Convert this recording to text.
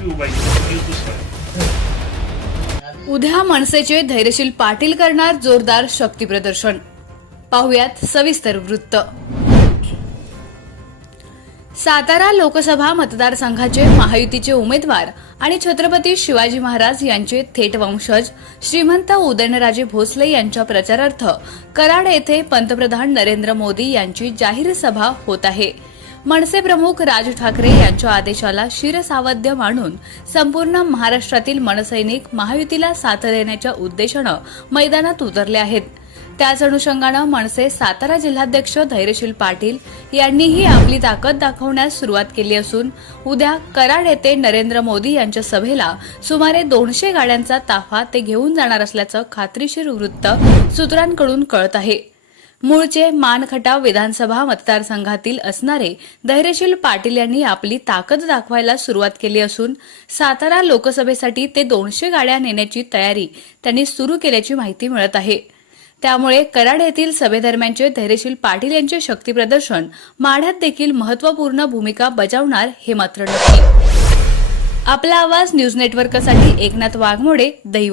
बी उभा आहे. उद्या मनसेचे धैर्यशील पाटील करणार जोरदार शक्ती प्रदर्शन. पाहुयात सविस्तर वृत्त. सातारा लोकसभा मतदारसंघाचे महायुतीचे उमेदवार आणि छत्रपती शिवाजी महाराज यांचे थेट वंशज श्रीमंत उदयनराजे भोसले यांच्या प्रचारार्थ कराड येथे पंतप्रधान नरेंद्र मोदी यांची जाहीर सभा होत आहे. मनसे प्रमुख राज ठाकरे यांच्या आदेशाला शिरसावद्य मानून संपूर्ण महाराष्ट्रातील मनसैनिक महायुतीला साथ देण्याच्या उद्देशानं मैदानात उतरले आहेत. त्याच अनुषंगानं मनसे सातारा जिल्हाध्यक्ष धैर्यशील पाटील यांनीही आपली ताकद दाखवण्यास सुरुवात केली असून उद्या कराड येथे नरेंद्र मोदी यांच्या सभेला सुमारे 200 गाड्यांचा ताफा ते घेऊन जाणार असल्याचं खात्रीशीर वृत्त सूत्रांकडून कळत आहे. मूळचे मानखटाव विधानसभा मतदारसंघातील असणारे धैर्यशील पाटील यांनी आपली ताकद दाखवायला सुरुवात केली असून सातारा लोकसभेसाठी ते 200 गाड्या नेण्याची तयारी त्यांनी सुरू केल्याची माहिती मिळत आहे. त्यामुळे कराड येथील सभेदरम्यानचे धैर्यशील पाटील यांचे शक्ती प्रदर्शन माढ्यात देखील महत्त्वपूर्ण भूमिका बजावणार हे मात्र नक्की. आपला आवाज न्यूज नेटवर्कसाठी एकनाथ वाघमोडे, दैव.